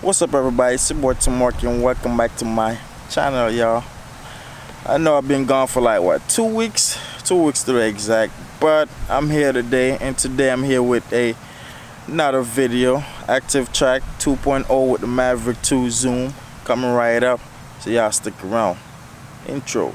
What's up, everybody? It's your boy Tim Mark, and welcome back to my channel, y'all. I know I've been gone for like what, 2 weeks? 2 weeks to be exact, but I'm here today, and today I'm here with another video. ActiveTrack 2.0 with the Mavic 2 zoom coming right up, so y'all stick around. Intro.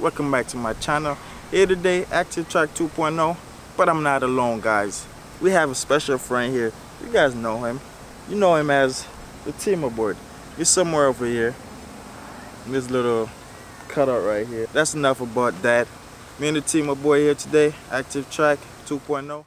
Welcome back to my channel. Here today, ActiveTrack 2.0, but I'm not alone, guys. We have a special friend here. You guys know him. You know him as the team aboard. He's somewhere over here. This little cutout right here. That's enough about that. Me and the team aboard here today, ActiveTrack 2.0.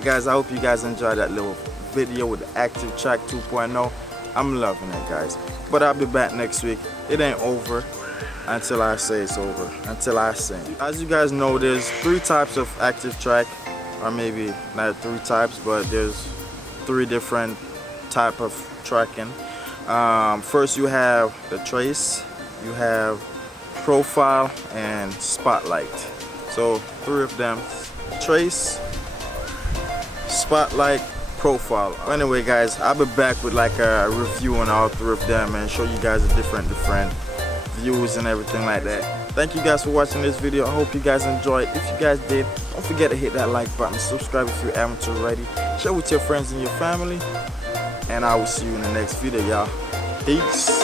Alright guys, I hope you guys enjoyed that little video with the ActiveTrack 2.0. I'm loving it guys. But I'll be back next week. It ain't over until I say it's over, until I sing. As you guys know, there's 3 types of ActiveTrack, or maybe not 3 types, but there's 3 different type of tracking. First you have the trace, you have profile, and spotlight. So 3 of them: trace, spotlight, profile. Anyway guys, I'll be back with like a review on all 3 of them and show you guys the different views and everything like that. Thank you guys for watching this video. I hope you guys enjoyed. If you guys did, don't forget to hit that like button, subscribe if you haven't already, share with your friends and your family, and I will see you in the next video, y'all. Peace.